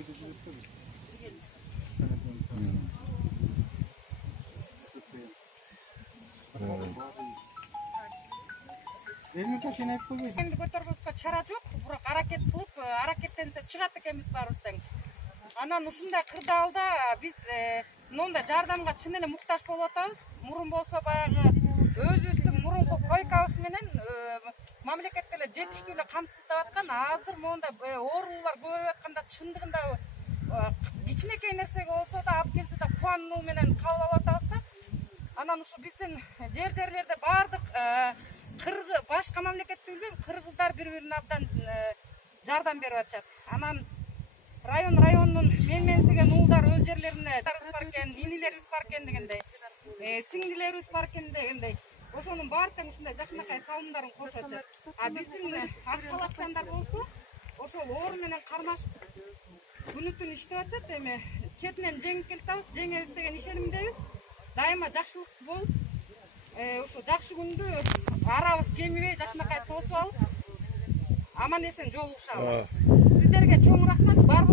Endi ko'taribizga chara yo'q, biroq harakat qilib, harakatlansa chiqadi ekanmiz baribizdan. Anan ушундай кырдаалда биз мындай жардамга чын эле муктаж болуп атабыз. Мурун болсо баягы өзүбүздүн мурунку койкабыз менен мамлекет эле жетиштүү эле камсыздап аткан. Азыр мондай оорулар көбөйүп атканда чындыгында кичинекей нерсеге болсо да алып келсе да кубануу менен кабыл алып атабыз да. Анан ушу биздин жерлерде бардык башка мамлекетти билбейм, кыргыздар бири-бирине абдан жардам берип атышат. Анан райондун менменсиген уулдар өз жерлерине жарыс бар экен, инилерибиз бар экен дегендей, сиңдилерибиз бар экен дегендей. Ошонун баары тең ушундай жакшынакай салымдарын кошуп атышат. А биздин ак халатчандар болсо, ошол оор менен кармашып күнү-түн иштеп атышат. Эми четинен жеңип келатабыз, жеңебиз деген ишенимдебиз. Дайыма жакшылык болуп, ушу жакшы күндү арабыз жемибей жакшынакай тосуп алып, аман эсен жолугушалы. Сиздерге чоң рахмат. Бар